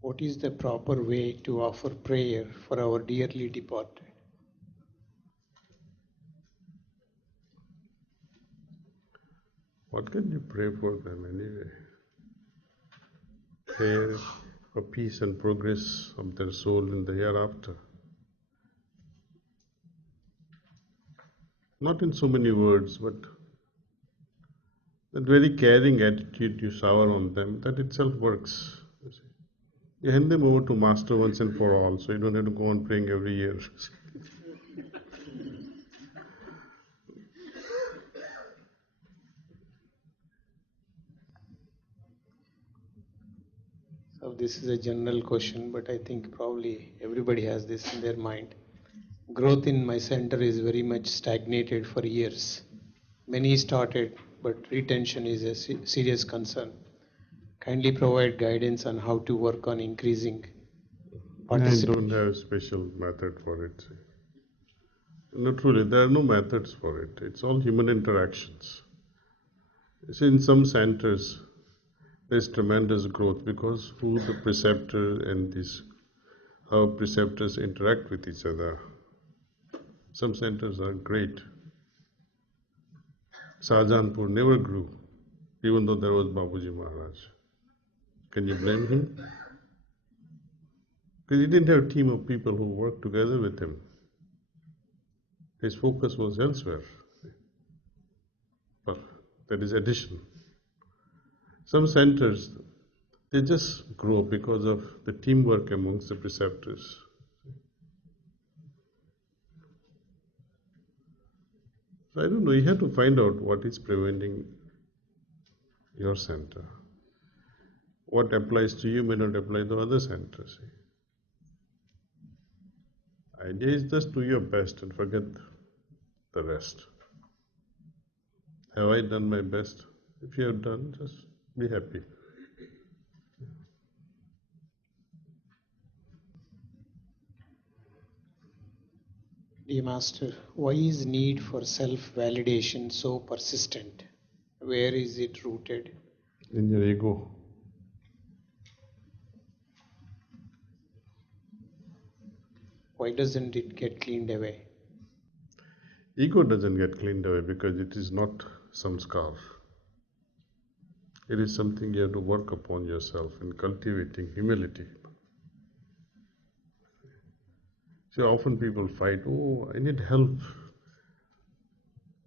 What is the proper way to offer prayer for our dearly departed? What can you pray for them anyway? Prayer for peace and progress of their soul in the hereafter. Not in so many words, but that very caring attitude you shower on them, that itself works. You hand them over to Master once and for all, so you don't have to go on praying every year. So this is a general question, but I think probably everybody has this in their mind. Growth in my center is very much stagnated for years. Many started, but retention is a serious concern. Kindly provide guidance on how to work on increasing I participation. don't have a special method for it. No, truly, there are no methods for it. It's all human interactions. You see, in some centers, there's tremendous growth because who the preceptor and these how preceptors interact with each other. Some centers are great. Shahjahanpur never grew, even though there was Babuji Maharaj. Can you blame him? Because he didn't have a team of people who worked together with him. His focus was elsewhere. But that is addition. Some centers, they just grow because of the teamwork amongst the preceptors. So I don't know, you have to find out what is preventing your center. What applies to you may not apply to other centers. Idea is just do your best and forget the rest. Have I done my best? If you have done, just be happy. Dear Master, why is need for self-validation so persistent? Where is it rooted? In your ego. Why doesn't it get cleaned away? Ego doesn't get cleaned away because it is not some scar. It is something you have to work upon yourself in cultivating humility. See, often people fight, oh, I need help.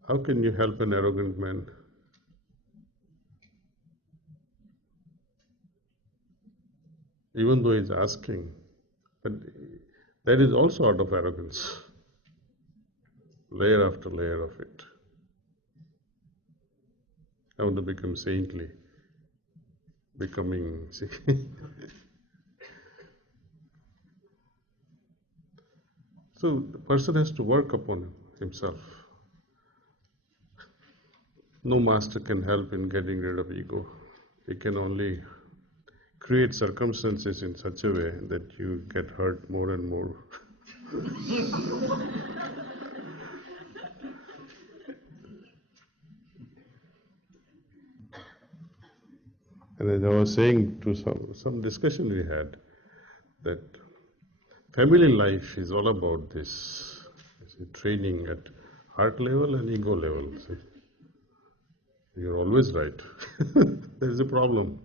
How can you help an arrogant man? Even though he's asking, but that is also out of arrogance, layer after layer of it. I want to become saintly, becoming. See, so the person has to work upon himself. No master can help in getting rid of ego. He can only create circumstances in such a way that you get hurt more and more. And as I was saying to some discussion we had, that family life is all about this training at heart level and ego level. See, you're always right. There is a problem.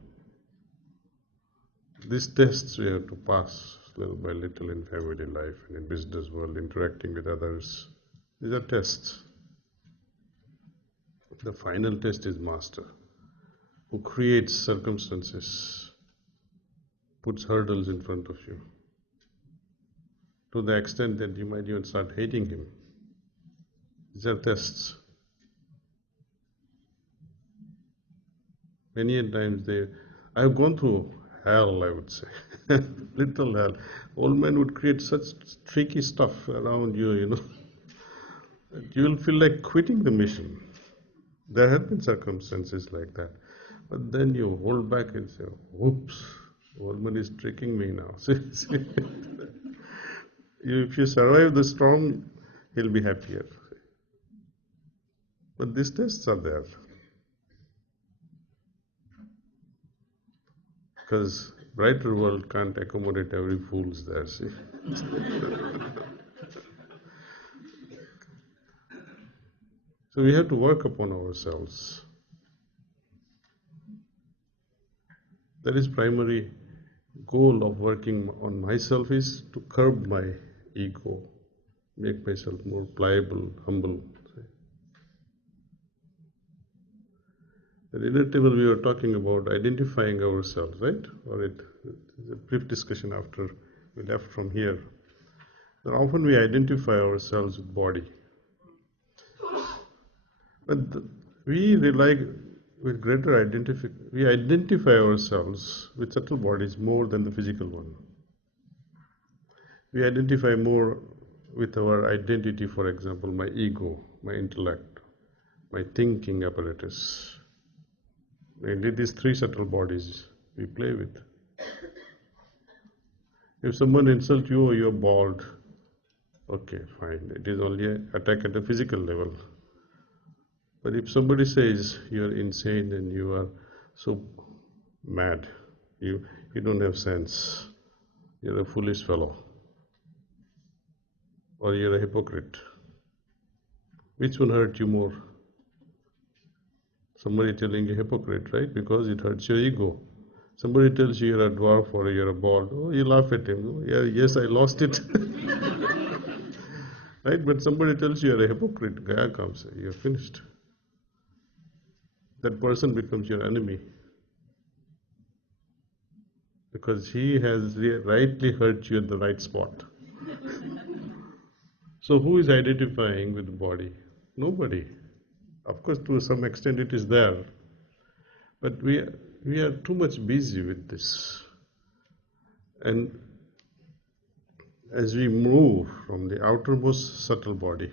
These tests we have to pass little by little in family life and in business world, interacting with others. These are tests. The final test is master, who creates circumstances, puts hurdles in front of you, to the extent that you might even start hating him. These are tests. Many a times I have gone through hell, I would say, little hell. Old man would create such tricky stuff around you, that you will feel like quitting the mission. There have been circumstances like that. But then you hold back and say, whoops, old man is tricking me now. If you survive the storm, he'll be happier. But these tests are there. Because brighter world can't accommodate every fool's there, see. So we have to work upon ourselves. That is primary goal of working on myself, is to curb my ego, make myself more pliable, humble. At the dinner table we were talking about identifying ourselves, right? Or it's a brief discussion after we left from here. That often we identify ourselves with body. But we rely with greater we identify ourselves with subtle bodies more than the physical one. We identify more with our identity, for example, my ego, my intellect, my thinking apparatus. Mainly these three subtle bodies we play with. If someone insults you, or you're bald, okay, fine. It is only an attack at a physical level. But if somebody says you're insane and you are so mad, you don't have sense, you're a foolish fellow, or you're a hypocrite, which one hurt you more? Somebody telling you hypocrite, right? Because it hurts your ego. Somebody tells you you're a dwarf or you're a bald, oh, you laugh at him. Oh, yeah, yes, I lost it. Right? But somebody tells you you're a hypocrite, Gaya comes, you're finished. That person becomes your enemy because he has rightly hurt you at the right spot. So who is identifying with the body? Nobody. Of course, to some extent it is there, but we are too much busy with this. And as we move from the outermost subtle body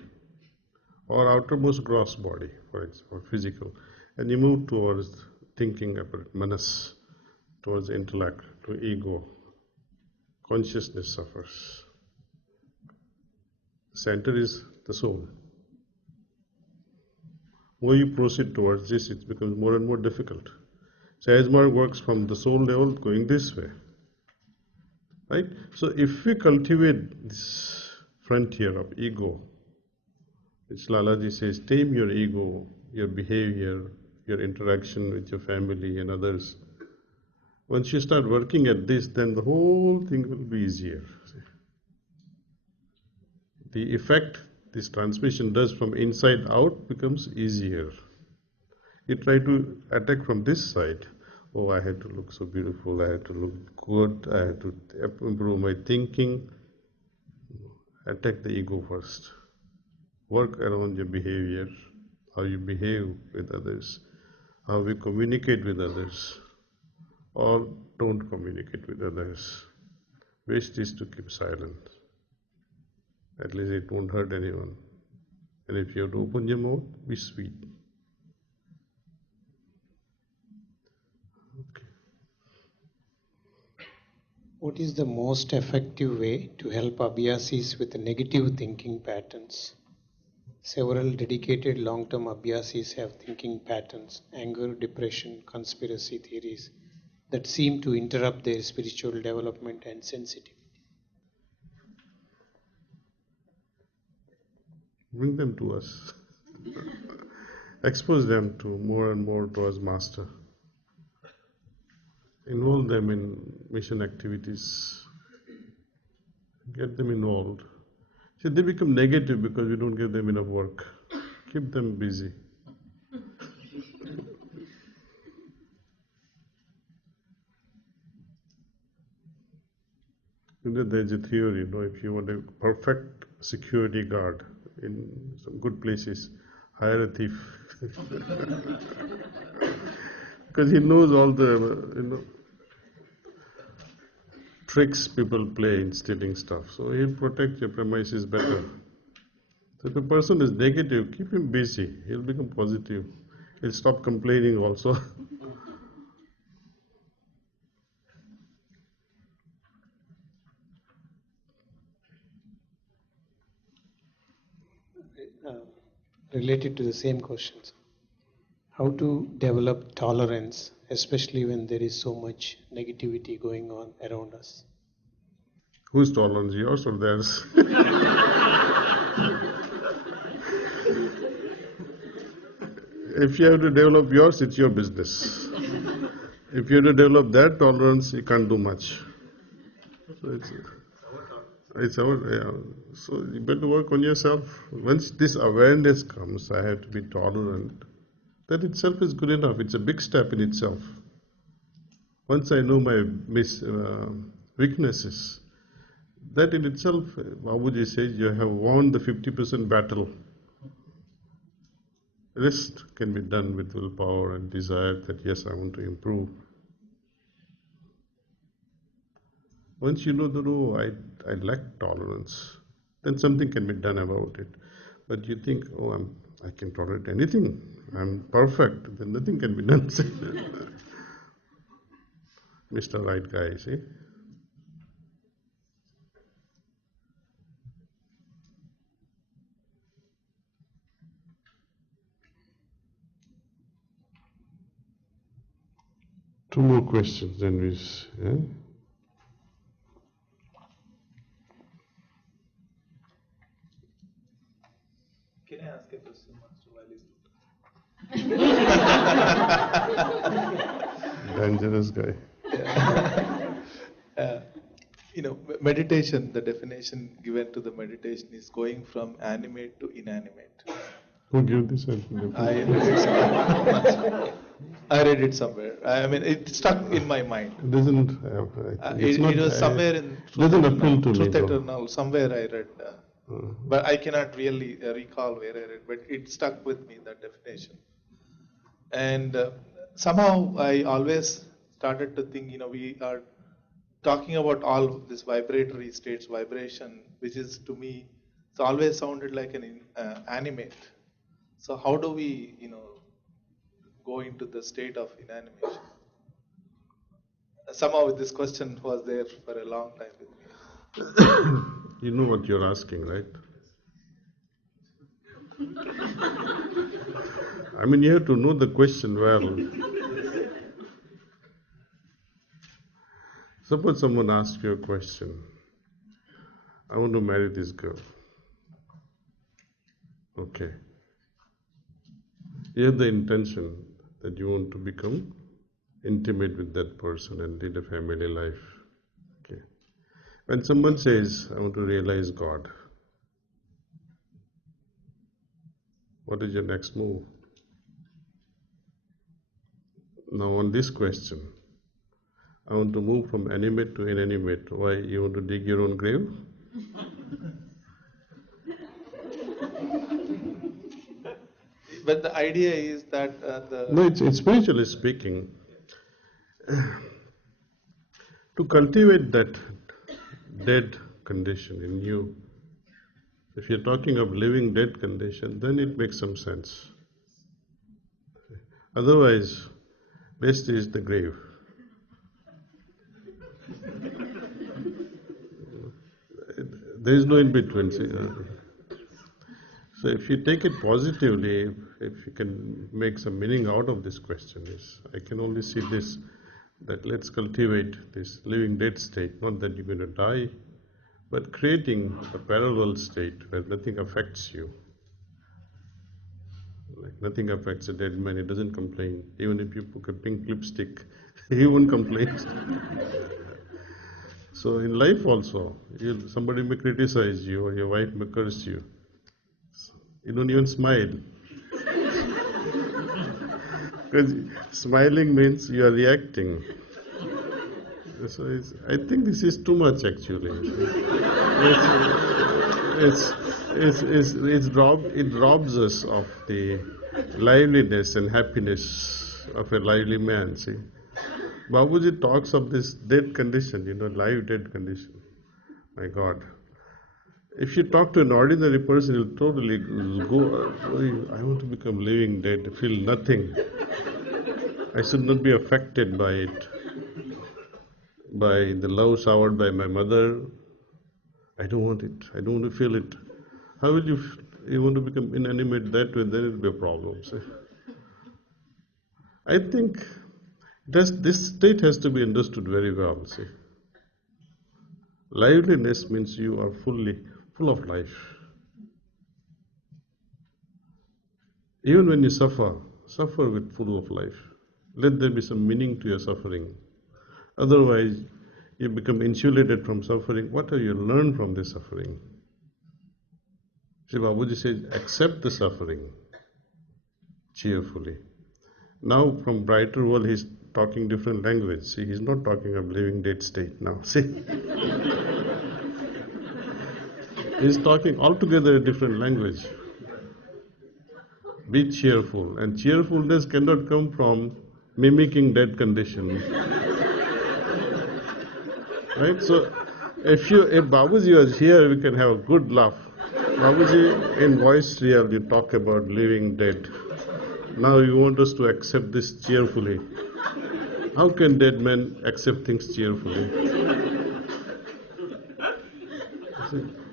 or outermost gross body, for example, physical, and you move towards thinking apparatus, manas, towards intellect, to ego, consciousness suffers. The center is the soul. More you proceed towards this, it becomes more and more difficult. Sahajmarg works from the soul level going this way. Right? So if we cultivate this frontier of ego, which Lalaji says, tame your ego, your behavior, your interaction with your family and others. Once you start working at this, then the whole thing will be easier. The effect this transmission does from inside out becomes easier. You try to attack from this side. Oh, I had to look so beautiful, I had to look good, I had to improve my thinking. Attack the ego first. Work around your behavior, how you behave with others, how we communicate with others, or don't communicate with others. Best is to keep silent. At least it won't hurt anyone. And if you have to open your mouth, be sweet. Okay. What is the most effective way to help abhyasis with negative thinking patterns? Several dedicated long-term abhyasis have thinking patterns, anger, depression, conspiracy theories that seem to interrupt their spiritual development and sensitivity. Bring them to us. Expose them to more and more towards Master. Involve them in mission activities. Get them involved. See, they become negative because we don't give them enough work. Keep them busy. There's a theory, if you want a perfect security guard in some good places, hire a thief. Because he knows all the tricks people play in stealing stuff. So he'll protect your premises better. So if a person is negative, keep him busy. He'll become positive. He'll stop complaining also. Related to the same questions. How to develop tolerance, especially when there is so much negativity going on around us. Whose tolerance, yours or theirs? If you have to develop yours, it's your business. If you have to develop their tolerance, you can't do much. So it's our, yeah. So you better work on yourself. Once this awareness comes, I have to be tolerant. That itself is good enough. It's a big step in itself. Once I know my weaknesses, that in itself, Babuji says, you have won the 50% battle. The rest can be done with willpower and desire that, yes, I want to improve. Once you know that, oh, I lack tolerance, then something can be done about it. But you think, oh, I can tolerate anything, I'm perfect, then nothing can be done. Mr. Right Guy, see? Two more questions, then we. Yeah? Can I ask a question, Master, while he's Dangerous guy. meditation, the definition given to the meditation is going from animate to inanimate. Who gave this? I read it somewhere. I read it somewhere. I mean, it stuck in my mind. It doesn't. It was somewhere in doesn't appeal to me. Truth Though. Eternal. Somewhere I read, but I cannot really recall where I read. But it stuck with me, that definition. And somehow I always started to think, we are talking about all this vibratory states, vibration, which is to me, it's always sounded like an animate. So how do we, go into the state of inanimation? Somehow this question was there for a long time with me. You know what you're asking, right? I mean, you have to know the question well. Suppose someone asks you a question. I want to marry this girl. Okay. You have the intention that you want to become intimate with that person and lead a family life. Okay. When someone says, I want to realize God, what is your next move? Now, on this question, I want to move from animate to inanimate. Why? You want to dig your own grave? But the idea is that No, it's spiritually speaking. To cultivate that dead condition in you, if you're talking of living dead condition, then it makes some sense. Otherwise, best is the grave. There is no in between. So if you take it positively, if you can make some meaning out of this question, is I can only see this, that let's cultivate this living dead state, not that you're going to die, but creating a parallel state where nothing affects you. Like nothing affects a dead man, he doesn't complain. Even if you put a pink lipstick, he won't complain. So in life also, somebody may criticize you or your wife may curse you. You don't even smile. Because smiling means you are reacting. So I think this is too much actually. It robs us of the liveliness and happiness of a lively man. See, Babuji talks of this dead condition, live dead condition. My God. If you talk to an ordinary person, he'll totally go, I want to become living dead, feel nothing. I should not be affected by it, by the love showered by my mother. I don't want it. I don't want to feel it. How will you want to become inanimate that way? Then it'll be a problem. See? I think this state has to be understood very well. See, liveliness means you are full of life. Even when you suffer with full of life. Let there be some meaning to your suffering. Otherwise, you become insulated from suffering. What have you learned from this suffering? See, Babuji says, accept the suffering cheerfully. Now, from brighter world, he's talking different language. See, he's not talking of living dead state now. See, he's talking altogether a different language. Be cheerful, and cheerfulness cannot come from mimicking dead condition. Right? So, if Babuji was here, we can have a good laugh. Babuji, in voice real, you talk about living dead. Now you want us to accept this cheerfully. How can dead men accept things cheerfully?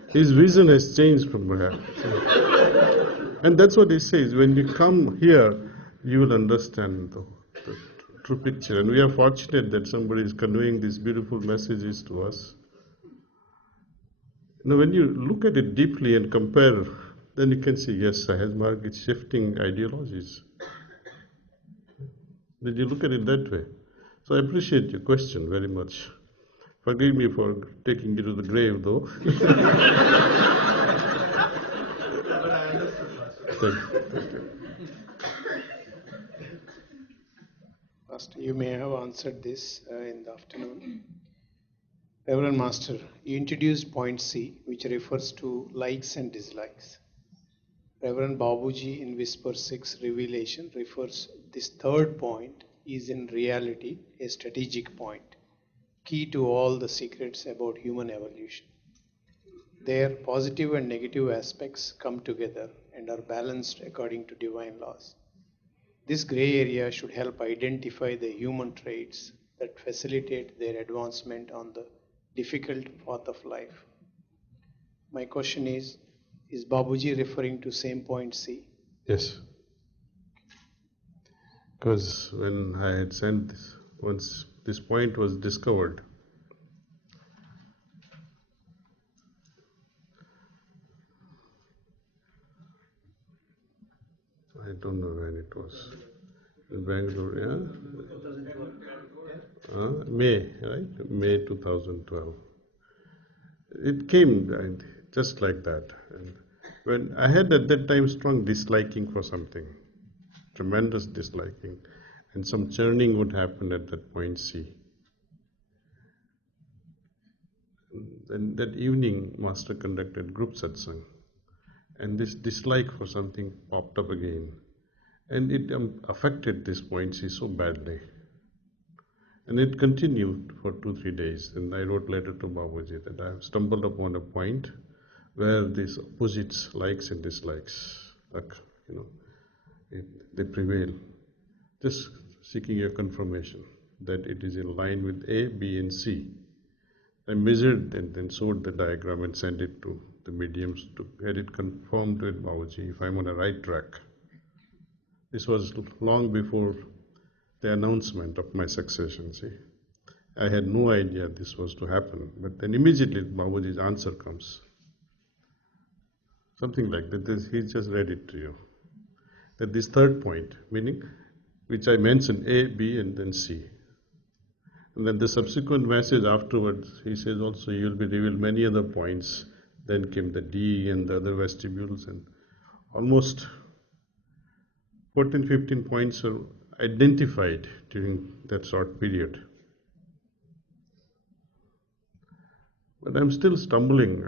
His vision has changed from there. And that's what he says. When you come here, you will understand the true picture. And we are fortunate that somebody is conveying these beautiful messages to us. You know, when you look at it deeply and compare, then you can see, yes, Sahaj is shifting ideologies. Did you look at it that way? So I appreciate your question very much. Forgive me for taking you to the grave, though. Thank you. Master, you may have answered this in the afternoon. Reverend Master, you introduced point C, which refers to likes and dislikes. Reverend Babuji in Whisper 6 Revelation refers this third point is in reality a strategic point, key to all the secrets about human evolution. Their positive and negative aspects come together and are balanced according to divine laws. This gray area should help identify the human traits that facilitate their advancement on the difficult path of life. My question is Babuji referring to same point C? Yes. Because when I had sent this, once this point was discovered, I don't know when it was. In Bangalore, yeah? May, right? May 2012. It came just like that. And when I had at that time strong disliking for something, tremendous disliking, and some churning would happen at that point C. Then that evening, Master conducted group satsang, and this dislike for something popped up again, and it affected this point C so badly. And it continued for 2-3 days. And I wrote letter to Babuji that I have stumbled upon a point where these opposites, likes and dislikes, they prevail. Just seeking your confirmation that it is in line with A, B, and C. I measured and then showed the diagram and sent it to the mediums to get it confirmed with Babuji if I'm on the right track. This was long before the announcement of my succession. See, I had no idea this was to happen, but then immediately Babuji's answer comes. Something like that. He just read it to you. That this third point, meaning, which I mentioned, A, B, and then C. And then the subsequent message afterwards, he says also, you will be revealed many other points. Then came the D and the other vestibules, and almost 14, 15 points are identified during that short period. But I'm still stumbling.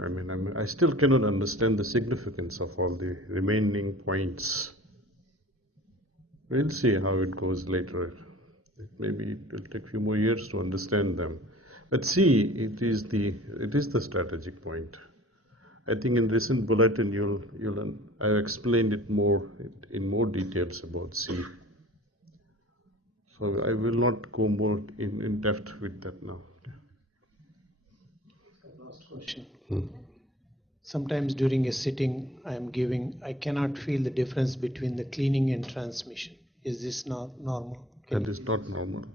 I still cannot understand the significance of all the remaining points. We'll see how it goes later. Maybe it will take a few more years to understand them. But see, it is the strategic point. I think in recent bulletin I've explained it more in more details about C. So I will not go more in depth with that now. Last question. Sometimes during a sitting I cannot feel the difference between the cleaning and transmission. Is this not normal? That is not normal.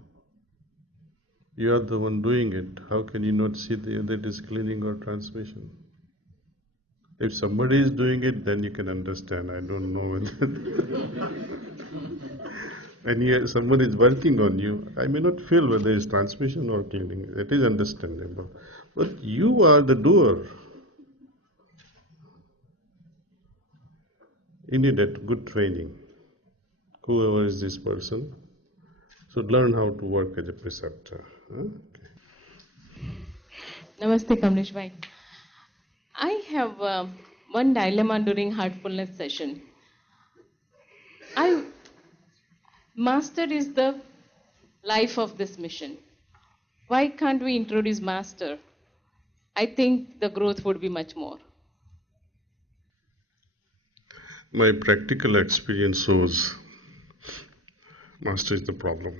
You are the one doing it. How can you not see that it is cleaning or transmission? If somebody is doing it, then you can understand. I don't know whether. And yet someone is working on you. I may not feel whether it's transmission or cleaning. That is understandable. But you are the doer. You need that good training. Whoever is this person should learn how to work as a preceptor. Huh? Namaste, Kamlesh bhai. I have one dilemma during heartfulness session. I Master is the life of this mission. Why can't we introduce Master? I think the growth would be much more. My practical experience shows Master is the problem.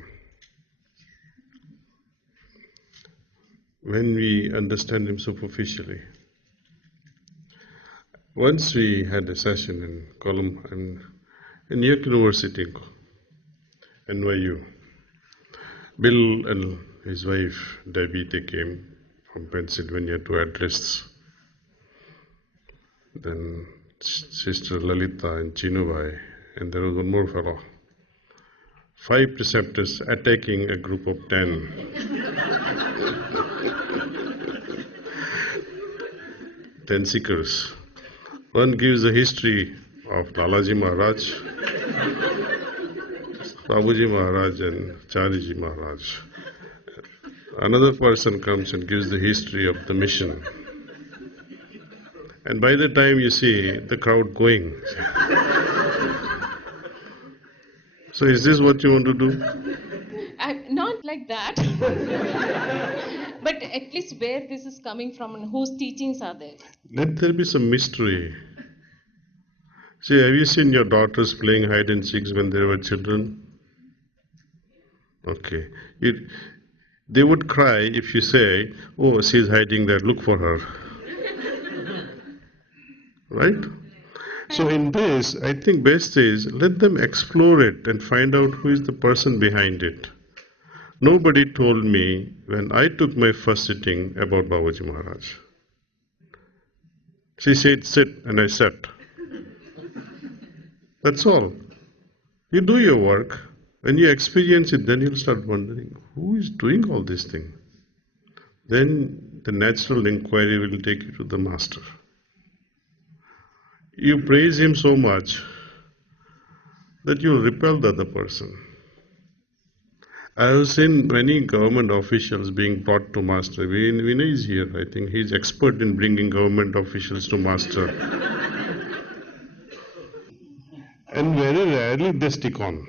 When we understand him superficially. Once we had a session in in York University, NYU. Bill and his wife Debbie, they came from Pennsylvania to address. Then Sister Lalita and Chinubai, and there was one more fellow. 5 preceptors attacking a group of 10. 10 seekers. One gives a history of Lalaji Maharaj, Babuji Maharaj, and Chariji Maharaj. Another person comes and gives the history of the mission. And by the time you see the crowd going, so is this what you want to do? Not like that. But at least where this is coming from and whose teachings are there. Let there be some mystery. See, have you seen your daughters playing hide and seeks when they were children? Okay. They would cry if you say, oh, she's hiding there, look for her. Right? So in this, I think best is let them explore it and find out who is the person behind it. Nobody told me when I took my first sitting about Babaji Maharaj. She said, sit, and I sat. That's all. You do your work. When you experience it, then you'll start wondering, who is doing all this thing? Then the natural inquiry will take you to the master. You praise him so much that you'll repel the other person. I have seen many government officials being brought to master. Vinay is here, I think. He's expert in bringing government officials to master. And very rarely they stick on.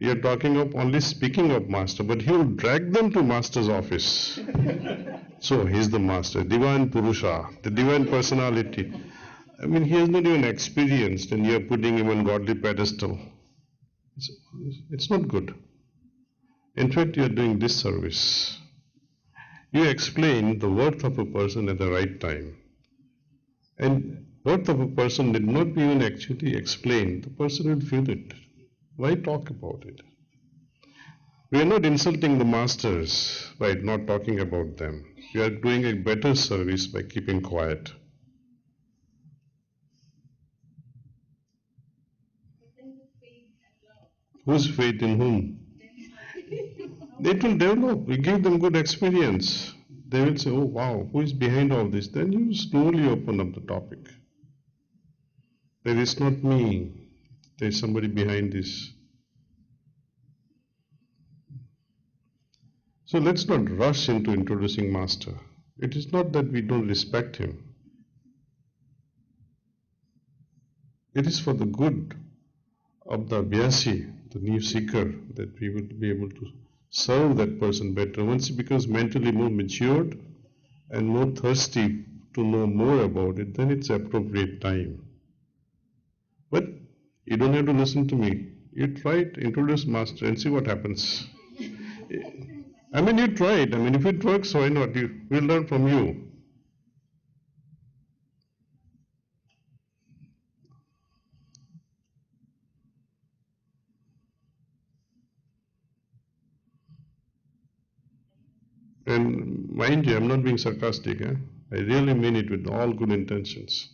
You're talking of only speaking of master, but he will drag them to master's office. So he's the master, divine Purusha, the divine personality. I mean, he has not even experienced, and you're putting him on godly pedestal. It's not good. In fact, you're doing disservice. You explain the worth of a person at the right time. And worth of a person did not be even actually explained. The person will feel it. Why talk about it? We are not insulting the masters by not talking about them. We are doing a better service by keeping quiet. Whose faith in whom? It will develop. We give them good experience. They will say, oh wow, who is behind all this? Then you slowly open up the topic. There is not me. There is somebody behind this. So let's not rush into introducing Master. It is not that we don't respect him. It is for the good of the Abhyasi, the new seeker, that we will be able to serve that person better. Once he becomes mentally more matured and more thirsty to know more about it, then it's appropriate time. But you don't have to listen to me. You try it, introduce Master and see what happens. I mean, you try it. I mean, if it works, why not? We'll learn from you. And mind you, I'm not being sarcastic. I really mean it with all good intentions.